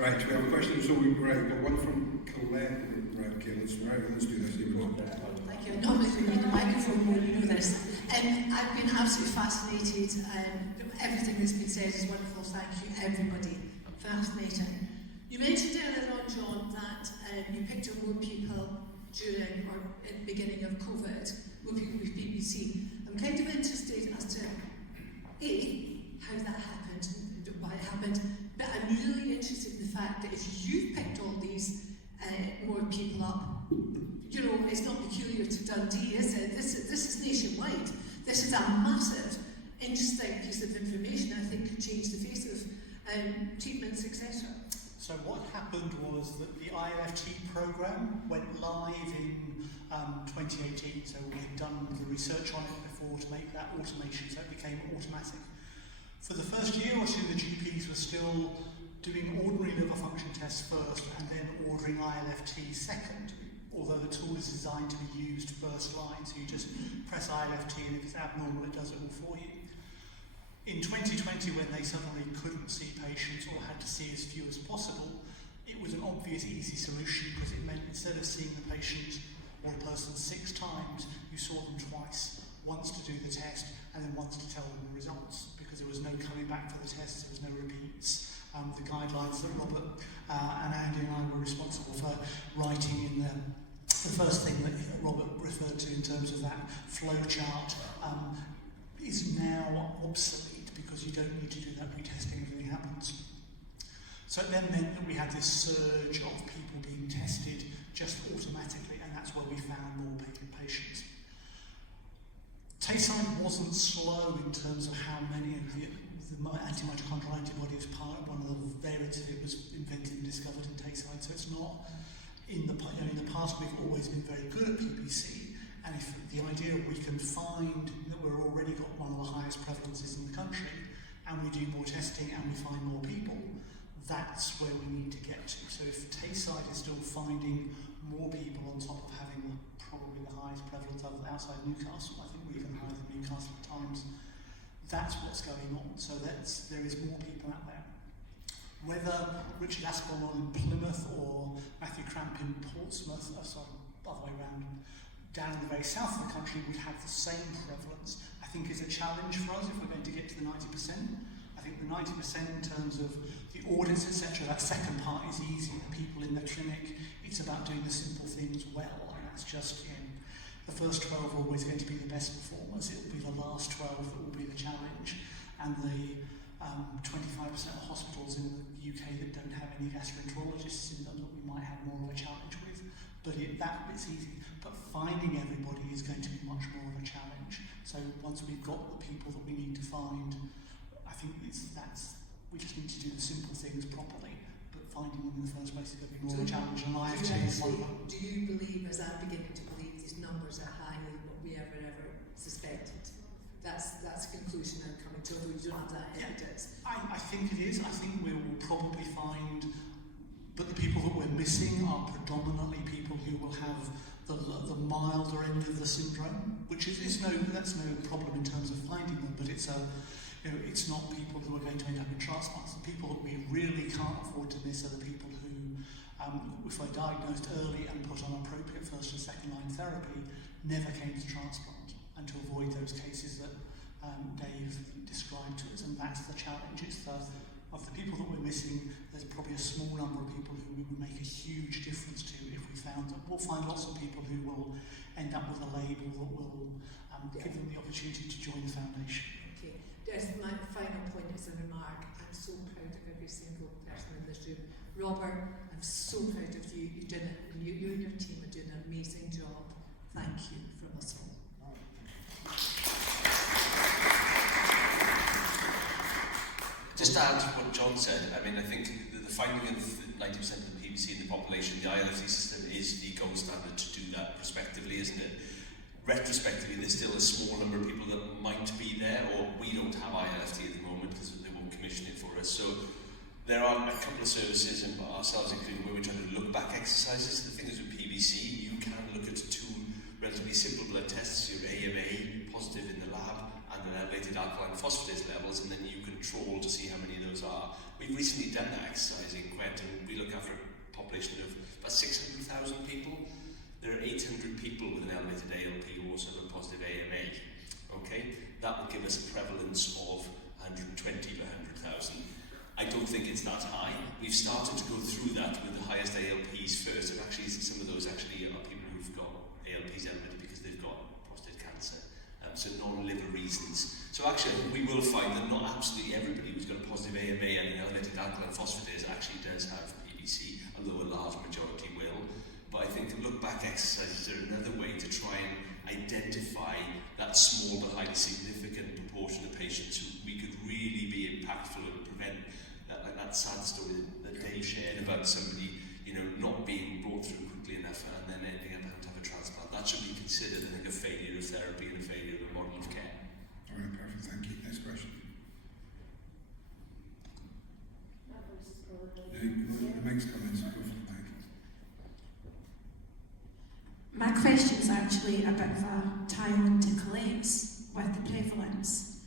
Right, we have a question, so we've got one from Colette. Right, okay, let's do this. Here we go. Thank you. Normally we need the microphone when you know this. I've been absolutely fascinated. Everything that's been said is wonderful. Thank you, everybody. Fascinating. You mentioned earlier on, John, that you picked up more people during or at the beginning of COVID, more people with BBC. I'm kind of interested as to how that happened, why it happened, but I'm really interested in the fact that if you've picked all these more people up, you know, it's not peculiar to Dundee, is it? This is nationwide. This is a massive, interesting piece of information I think could change the face of treatments, etc. So what happened was that the ILFT programme went live in 2018, so we had done the research on it before to make that automation, so it became automatic. For the first year or two, the GPs were still doing ordinary liver function tests first and then ordering ILFT second, although the tool is designed to be used first line, so you just press ILFT and if it's abnormal it does it all for you. In 2020, when they suddenly couldn't see patients or had to see as few as possible, it was an obvious, easy solution because it meant instead of seeing the patient or a person 6 times, you saw them twice, once to do the test and then once to tell them the results, because there was no coming back for the tests, there was no repeats. The guidelines that Robert and Andy and I were responsible for writing in the first thing that Robert referred to in terms of that flow chart is now obsolete because you don't need to do that retesting, everything happens. So it then meant that we had this surge of people being tested just automatically, and that's where we found more patients. Tayside wasn't slow in terms of how many of the anti-mitochondrial antibodies, one of the variants of it was invented and discovered in Tayside, so it's not, in the past we've always been very good at PBC, and if the idea we can find that we've already got one of the highest prevalences in the country, and we do more testing and we find more people, that's where we need to get to. So if Tayside is still finding more people on top of having probably the highest prevalence outside Newcastle, I think we're even higher than Newcastle at times, that's what's going on. So there is more people out there. Whether Richard Aspinall in Plymouth or Matthew Cramp in Portsmouth, other way around, down in the very south of the country would have the same prevalence, I think is a challenge for us if we're going to get to the 90%. I think the 90% in terms of the audits, etc., that second part is easy. The people in the clinic, it's about doing the simple things well, and that's just, the first 12 are always going to be the best performers. It will be the last 12 that will be the challenge. And the 25% of hospitals in the UK that don't have any gastroenterologists in them that we might have more of a challenge with. But that bit's easy. But finding everybody is going to be much more of a challenge. So once we've got the people that we need to find, I think we just need to do the simple things properly. But finding them in the first place is going to be more of a challenge. And do you believe, as I'm beginning to believe, these numbers are higher than what we ever suspected? That's the conclusion I'm coming to, although you don't have that evidence. I think it is. I think we will probably find, but the people that we're missing are predominantly people who will have the milder end of the syndrome, which that's no problem in terms of finding them, but it's not people who are going to end up in transplants. The people that we really can't afford to miss are the people who, if they're diagnosed early and put on appropriate first and second line therapy, never came to transplant, and to avoid those cases that Dave described to us, and that's the challenge. It's of the people that we're missing, there's probably a small number of people who we would make a huge difference to if we found them. We'll find lots of people who will end up with a label that will give them the opportunity to join the foundation. Okay, there's my final point as a remark. I'm so proud of every single person in this room. Robert, I'm so proud of you. You and your team are doing an amazing job. Thank you from us all. Just to add to what John said, I mean, I think the finding of 90% of the PBC in the population, the ILFT system is the gold standard to do that prospectively, isn't it? Retrospectively, there's still a small number of people that might be there, or we don't have ILFT at the moment because they won't commission it for us. So there are a couple of services, and ourselves included, where we're trying to look back exercises. The thing is with PBC, you can look at 2 relatively simple blood tests, your AMA positive in the lab and an elevated elevated alkaline phosphatase levels, and then you control to see how many of those are. We've recently done that exercise in Gwent, and we look after a population of about 600,000 people. There are 800 people with an elevated ALP who also have a positive AMA. Okay, that would give us a prevalence of 120 to 100,000. I don't think it's that high. We've started to go through that with the highest ALPs first, and actually some of those actually are people who've got ALPs elevated because they've got prostate cancer, so non-liver reasons. So actually we will find that not absolutely everybody who's got a positive AMA and an elevated alkaline phosphatase actually does have PBC, although a large majority will. But I think look-back exercises are another way to try and identify that small but highly significant proportion of patients who we could really be impactful and prevent that, like that sad story that Dave shared about somebody, not being brought through quickly enough and then ending up having to have a transplant. That should be considered, I think, a failure of therapy and a failure of a model of care. All right, perfect, thank you. Next question. The mic's coming, so go for the mic. My question is actually a bit of a tie-on to Colette's with the prevalence.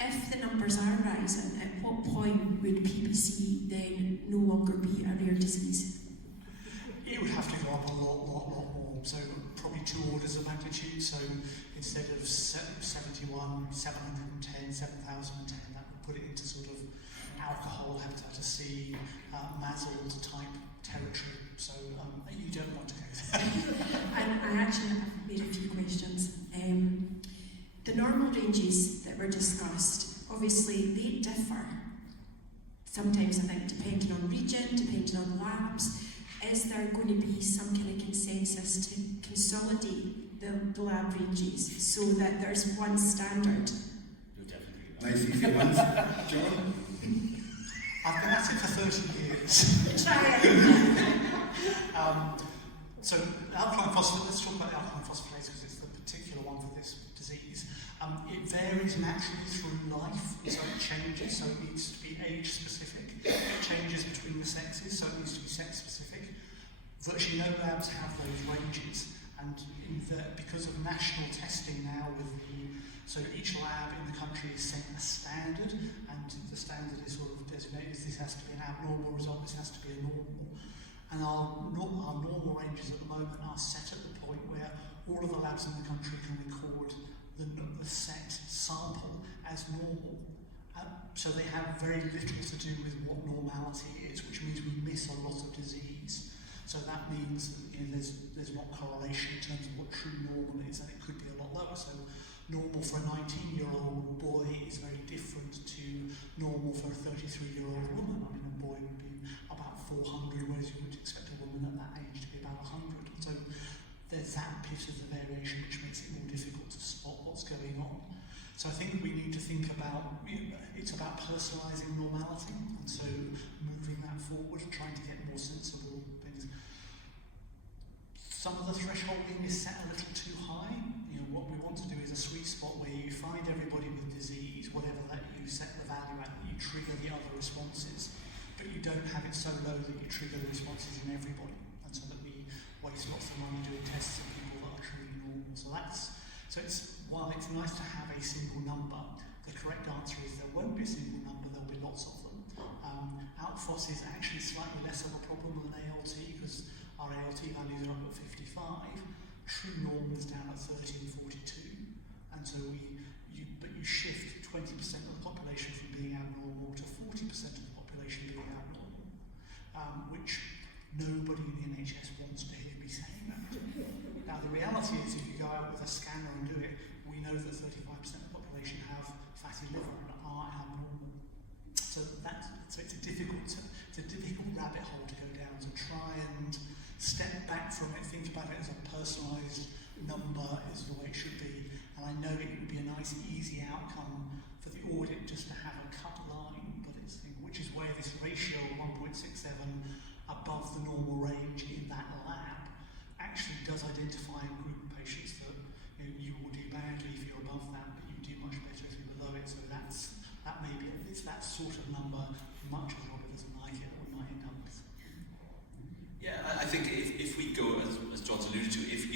If the numbers are rising, at what point would PBC then no longer be a rare disease? It would have to go up a lot more. So probably 2 orders of magnitude. So instead of 71, 710, 7,010, that would put it into sort of alcohol, hepatitis C, MASLD type territory. So you don't want to go there. I actually have made a few questions. The normal ranges that were discussed, obviously they differ. Sometimes I think depending on region, depending on labs. Is there going to be some kind of consensus to consolidate the lab ranges so that there's one standard? Nice easy ones. John? I've been at it for 30 years. Try it. So alkaline phosphatase, let's talk about the alkaline phosphatase because it's the particular one for this disease. It varies naturally through life, so it changes, so it needs to be age specific. It changes between the sexes, so it needs to be sex specific. Virtually no labs have those ranges, and because of national testing now so each lab in the country is set a standard, and the standard is sort of designated as this has to be an abnormal result, this has to be a normal. And our normal ranges at the moment are set at the point where all of the labs in the country can record the set sample as normal. So they have very little to do with what normality is, which means we miss a lot of disease. So that means that there's not correlation in terms of what true normal is, and it could be a lot lower. So normal for a 19-year-old boy is very different to normal for a 33-year-old woman. I mean, a boy would be about 400, whereas you would expect a woman at that age to be about 100. So there's that bit of the variation which makes it more difficult to spot what's going on. So I think we need to think about, it's about personalising normality, and so moving that forward, trying to get more sensible things. Some of the thresholding is set a little too high. What we want to do is a sweet spot where you find everybody with disease, whatever that you set the value at, that you trigger the other responses, but you don't have it so low that you trigger the responses in everybody, and so that we waste lots of money doing tests on people that are truly normal. While it's nice to have a single number, the correct answer is there won't be a single number, there'll be lots of them. ALP-FOS is actually slightly less of a problem than ALT because our ALT values are up at 55. True normal is down at 30 and 42, and so you shift 20% of the population from being abnormal to 40% of the population being abnormal, which nobody in the NHS wants to hear me saying that. Now the reality is, if you go out with a scanner and do it, we know that 35% of the population have fatty liver and are abnormal. So it's a difficult rabbit hole to go down, to try and step back from it, think about it as a personalised number is the way it should be. And I know it would be a nice, easy outcome for the audit just to have a cut line, but which is where this ratio of 1.67 above the normal range in that lab actually does identify a group of patients that you will do badly if you're above that, but you do much better if you're below it. So it's that sort of number, much as Robert doesn't like it, that we might end up with. Yeah, I think if we go, as John's alluded to, if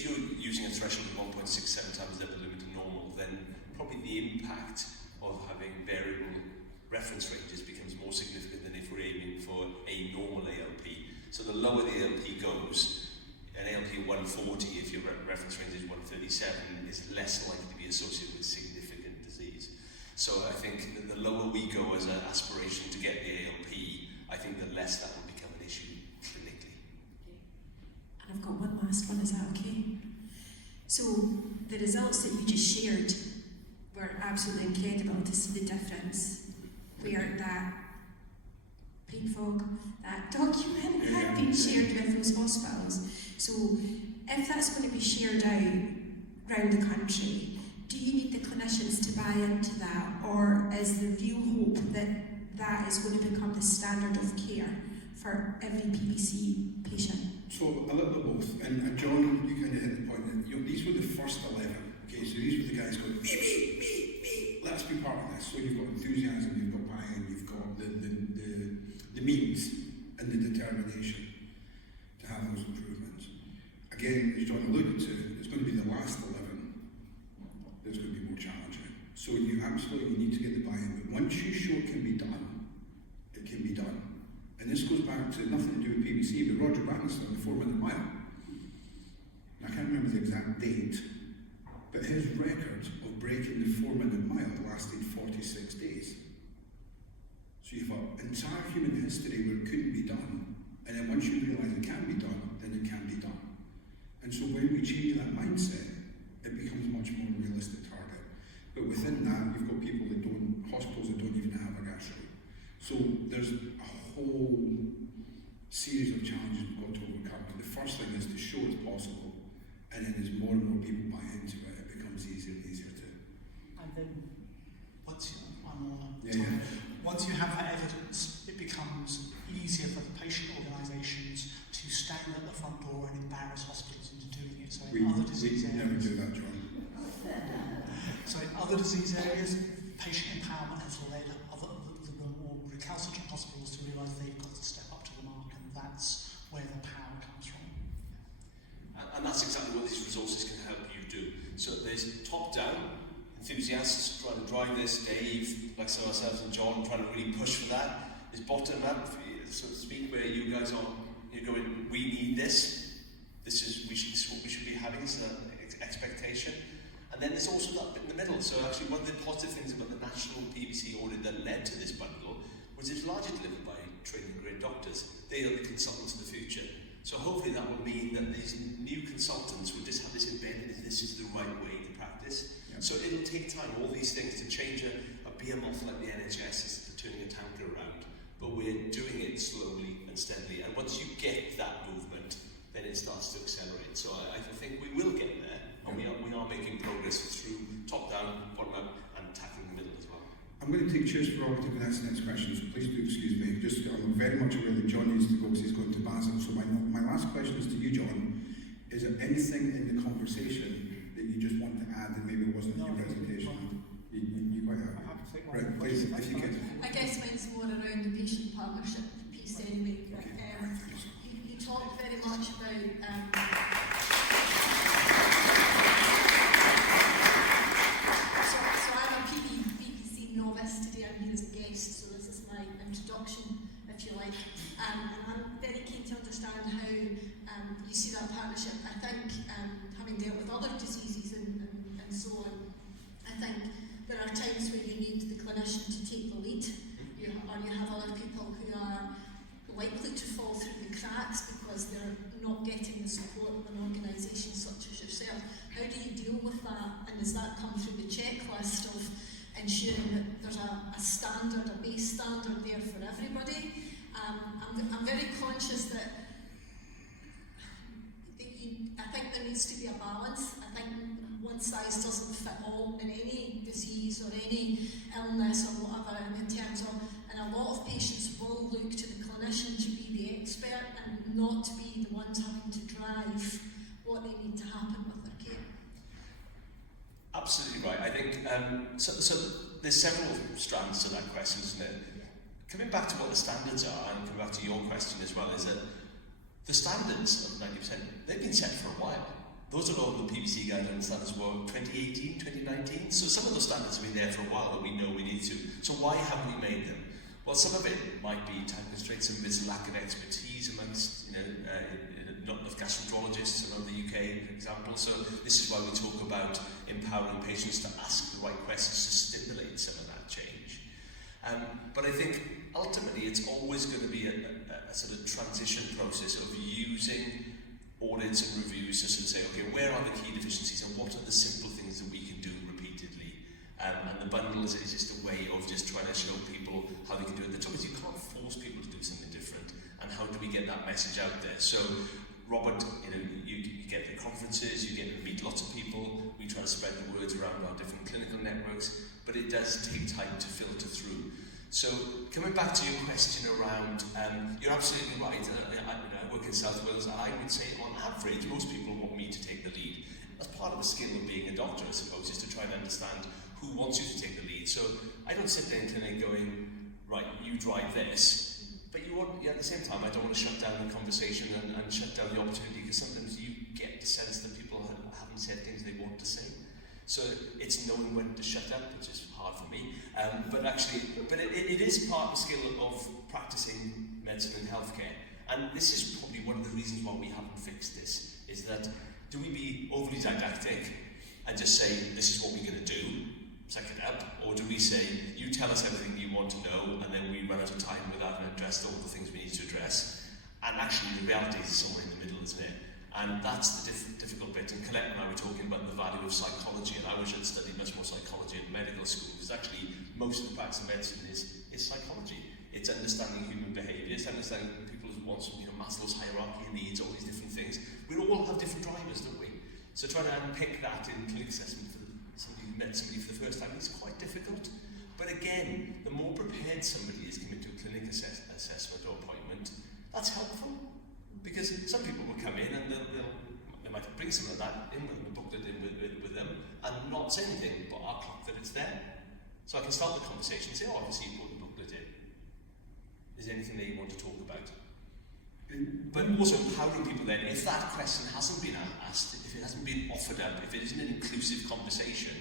you're using a threshold of 1.67 times the upper limit of normal, then probably the impact of having variable reference ranges becomes more significant than if we're aiming for a normal ALP. So the lower the ALP goes, an ALP 140, if your reference range is 137, is less likely to be associated with significant disease. So I think that the lower we go as an aspiration to get the ALP, I think the less that will become an issue clinically. And I've got one last one, is that okay? So the results that you just shared were absolutely incredible to see the difference where that brain fog, that document had been shared with those hospitals. So if that's going to be shared out around the country, do you need the clinicians to buy into that, or is the real hope that that is going to become the standard of care for every PBC patient? So a little of both, and John, you kind of hit the point that these were the first 11. Okay, so these were the guys going me. Let's be part of this. So you've got enthusiasm, you've got buy-in, you've got the means and the determination to have those improvements. Again, as John alluded to, it's going to be the last 11 that's going to be more challenging. So you absolutely need to get the buy-in, but once you show it can be done, it can be done. And this goes back to nothing to do with PBC, but Roger Bannister, the 4-minute mile. I can't remember the exact date, but his record of breaking the 4-minute mile lasted 46 days. So you've got entire human history where it couldn't be done, and then once you realise it can be done, then it can be done. And so when we change that mindset, it becomes a much more realistic target. But within that, you've got people that hospitals that don't even have a gas rate. So there's a whole series of challenges we've got to overcome. But the first thing is to show it's possible, and then as more and more people buy into it, it becomes easier and easier to. And then once you have that evidence, it becomes easier for the patient organisations to stand at the front door and embarrass hospitals into doing it. So in other disease areas, never do that, John. So in other disease areas, patient empowerment has led the more recalcitrant hospitals to realise they've got to step up to the mark, and that's where the power comes from. And that's exactly what these resources can help you do. So there's top-down enthusiasts trying to drive this, Dave, like so ourselves and John, trying to really push for that. There's bottom-up, so to speak, where you guys are, you're going, we need this. This is what we should be having as an expectation. And then there's also that bit in the middle. So actually one of the positive things about the national PBC audit that led to this bundle was it's largely delivered by trained and great doctors. They are the consultants of the future. So hopefully that will mean that these new consultants will just have this embedded as this is the right way to practice. Yep. So it'll take time, all these things, to change a behemoth like the NHS is turning a tanker around. But we're doing it slowly and steadily. And once you get that movement, then it starts to accelerate. So I think we will get there. And we are making progress through top-down, bottom-up, and tackling the middle as well. I'm going to take Chair's prerogative and that's the next question, so please do excuse me. I'm very much aware that John needs to go because he's going to Basel. So my last question is to you, John. Is there anything in the conversation that you just want to add that maybe wasn't in your presentation? You quite have. Right, please, if you can. I guess mine's more around the patient partnership piece anyway. You talked very much about so I'm a PBC novice today. I'm here as a guest, so this is my introduction, if you like. And I'm very keen to understand how you see that partnership. I think, having dealt with other diseases and so on, I think there are times where you need the clinician to take the lead, or you have other people who are likely to fall through the cracks because they're not getting the support of an organisation such as yourself. How do you deal with that, and does that come through the checklist of ensuring that there's a standard, a base standard there for everybody? I'm very conscious that I think there needs to be a balance. I think one size doesn't fit all in any disease or any illness or whatever, in terms of, and a lot of patients will look to the clinician to be the expert and not to be the ones having to drive what they need to happen with their care. Absolutely right. I think so there's several strands to that question, isn't it? Coming back to what the standards are, and coming back to your question as well, is that the standards of 90%, they've been set for a while. Those are all the PBC guidelines standards were 2018, 2019. So some of those standards have been there for a while, and we know we need to. So why haven't we made them? Well, some of it might be time constraints, some of it's lack of expertise amongst, not enough gastroenterologists around the UK, for example. So this is why we talk about empowering patients to ask the right questions to stimulate some of that change. But I think ultimately it's always going to be a sort of transition process of using audits and reviews to sort of say, okay, where are the key deficiencies and what are the simple things that we can do repeatedly? And the bundle is just a way of just trying to show people how they can do it. The trouble is you can't force people to do something different, and how do we get that message out there? So, Robert, you get the conferences, you get to meet lots of people, we try to spread the words around our different clinical networks, but it does take time to filter through. So, coming back to your question around, you're absolutely right. I work in South Wales, and I would say on average, most people want me to take the lead. That's part of the skill of being a doctor, I suppose, is to try and understand who wants you to take the lead. So I don't sit there in clinic going, right, you drive this, but at the same time, I don't want to shut down the conversation and shut down the opportunity, because sometimes you get the sense that people haven't said things they want to say. So it's knowing when to shut up, which is hard for me. But it is part of the skill of practicing medicine and healthcare. And this is probably one of the reasons why we haven't fixed this, is that do we be overly didactic and just say, this is what we're going to do, suck it up, or do we say, you tell us everything you want to know, and then we run out of time without addressing all the things we need to address? And actually, the reality is somewhere in the middle, isn't it? And that's the difficult bit. And Colette and I were talking about the value of psychology, and I wish I'd studied much more psychology at medical school, because actually, most of the practice of medicine is psychology. It's understanding human behaviour, it's understanding people's wants, Maslow's hierarchy of needs, all these different things. We all have different drivers, don't we? So trying to unpick that in clinic assessment for somebody who met somebody for the first time is quite difficult. But again, the more prepared somebody is coming to a clinic assessment or appointment, that's helpful. Because some people will come in and they might bring some of that in with them, booked it in with them, and not say anything, but I'll clock that it's there. So I can start the conversation and say, oh, obviously you brought the booklet in. Is there anything that you want to talk about? But also empowering people then, if that question hasn't been asked, if it hasn't been offered up, if it isn't an inclusive conversation,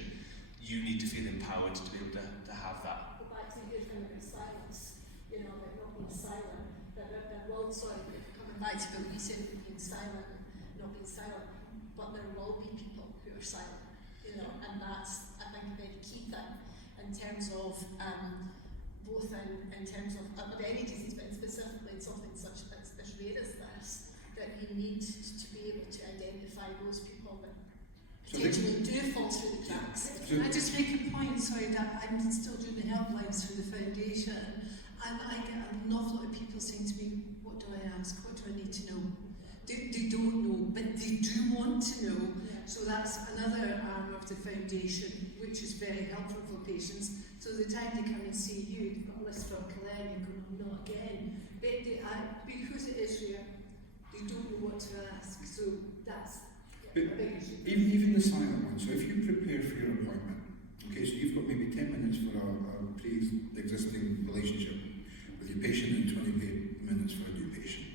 you need to feel empowered to be able to have that. Go back to your thing about silence, that not being silent, coming back to what you said, being silent, not being silent, but there will be people who are silent, and that's, I think, a very key thing in terms of, both in terms of any disease, but specifically in something such as rare as this, that you need to be able to identify those people that potentially do fall through the cracks. Can I just make a point, sorry, that I'm still doing the helplines through the foundation, and I get an awful lot of people saying to me, what do I ask, what do I need to know? They don't know, but they do want to know. Yeah. So that's another arm of the foundation, which is very helpful for patients. So the time they come and see you, you've got a list from Claire, you go, not again. Because it is rare, they don't know what to ask. So that's a big issue. Even the silent one. So if you prepare for your appointment, okay, so you've got maybe 10 minutes for a pre-existing relationship with your patient and 20 minutes for a new patient.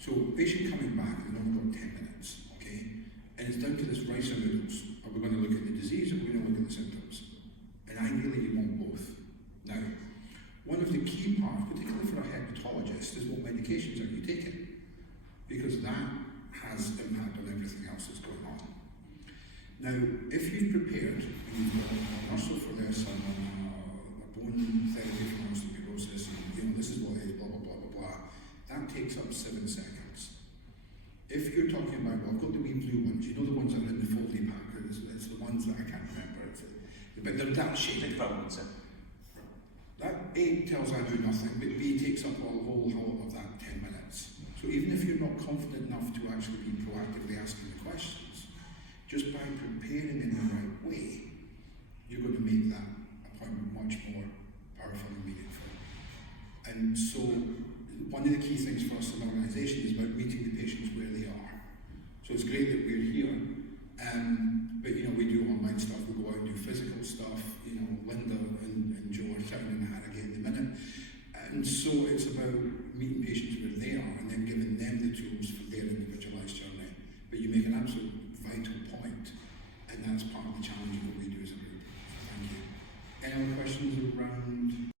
So patient coming back, they've only got 10 minutes, okay? And it's down to this rice and noodles. Are we going to look at the disease or are we going to look at the symptoms? And ideally you want both. Now, one of the key parts, particularly for a hepatologist, is what medications are you taking? Because that has impact on everything else that's going on. Now, if you've prepared, and you've got a muscle for this, a bone therapy for osteoporosis, and this is what it is, blah, blah, blah, blah, blah, that takes up 7 seconds. If you're talking about, well, I've got the wee blue ones, the ones that are in the foldy pack, it's the ones that I can't remember, but they're that shape. Big brown ones, That A tells I do nothing, but B takes up a whole of that 10 minutes. So even if you're not confident enough to actually be proactively asking the questions, just by preparing in the right way, you're going to make that appointment much more powerful and meaningful. And so one of the key things for us as an organisation is about meeting the patients where they are. So it's great that we're here, but we do online stuff, we go out and do physical stuff, Linda and Joe are sitting in the Harrogate at the minute. And so it's about meeting patients where they are and then giving them the tools for their individualised journey. But you make an absolute vital point, and that's part of the challenge of what we do as a group. So thank you. Any other questions around